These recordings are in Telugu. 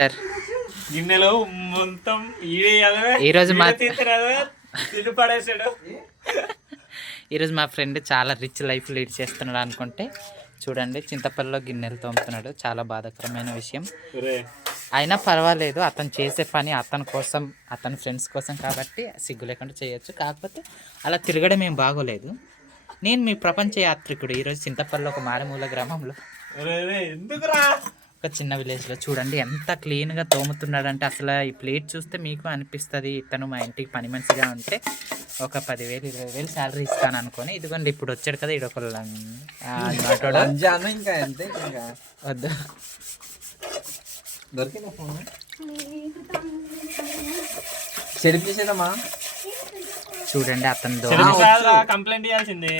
సార్ గిన్నెలో మొత్తం ఈరోజు మా పడేసాడు. ఈరోజు మా ఫ్రెండ్ చాలా రిచ్ లైఫ్ లీడ్ చేస్తున్నాడు అనుకుంటే చూడండి, చింతపల్లిలో గిన్నెలు తోముతున్నాడు. చాలా బాధాకరమైన విషయం. అయినా పర్వాలేదు, అతను చేసే పని అతని కోసం, అతని ఫ్రెండ్స్ కోసం కాబట్టి సిగ్గు లేకుండా చేయొచ్చు. కాకపోతే అలా తిరగడం ఏం బాగోలేదు. నేను మీ ప్రపంచ యాత్రికుడు. ఈరోజు చింతపల్లిలో ఒక మారుమూల గ్రామంలో ఎందుకురా ఒక చిన్న విలేజ్లో చూడండి ఎంత క్లీన్గా తోముతున్నాడంటే అసలు ఈ ప్లేట్ చూస్తే మీకు అనిపిస్తుంది ఇతను మా ఇంటికి పని మనిషిగా ఉంటే ఒక 10,000 20,000 శాలరీ ఇస్తాను అనుకొని. ఇదిగోండి ఇప్పుడు వచ్చాడు కదా, ఇది ఒక ఇంకా అంతే, ఇంకా వద్దు దొరికిన ఫోన్ చెడిపేసేదమ్మా. చూడండి అతను కంప్లైంట్ చేయాల్సింది.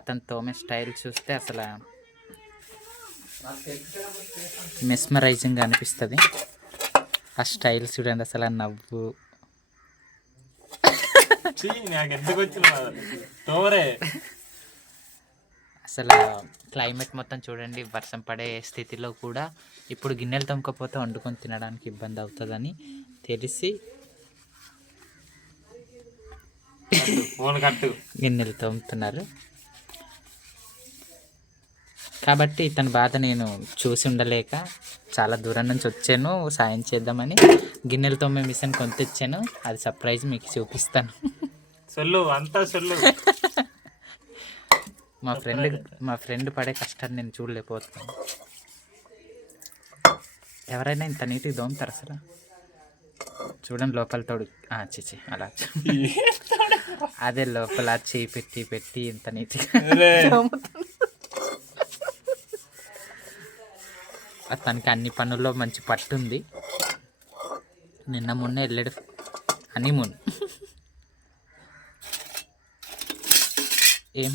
అతను తోమే స్టైల్ చూస్తే అసలు మెస్మరైజింగ్గా అనిపిస్తుంది. ఆ స్టైల్ చూడండి, అసలు ఆ నవ్వు. అసలు క్లైమేట్ మొత్తం చూడండి, వర్షం పడే స్థితిలో కూడా ఇప్పుడు గిన్నెలు తోమకపోతే వండుకొని తినడానికి ఇబ్బంది అవుతుందని తెలిసి గిన్నెలు తోముతున్నారు. కాబట్టి ఇతని బాధ నేను చూసి ఉండలేక చాలా దూరం నుంచి వచ్చాను సాయం చేద్దామని గిన్నెలు తోమే మిషన్ కొని తెచ్చాను. అది సర్ప్రైజ్ మీకు చూపిస్తాను. మా ఫ్రెండ్ పడే కష్టాన్ని నేను చూడలేకపోతున్నాను. ఎవరైనా ఇంత నీటికి దోముతారు అసలు? చూడండి లోపల తోడు చిచి అలా అదే లోపల చేయి పెట్టి పెట్టి ఇంత నీటిగా తనకి అన్ని పనుల్లో మంచి పట్టుంది. నిన్న మొన్న వెళ్ళాడు హనీమూన్. ఏం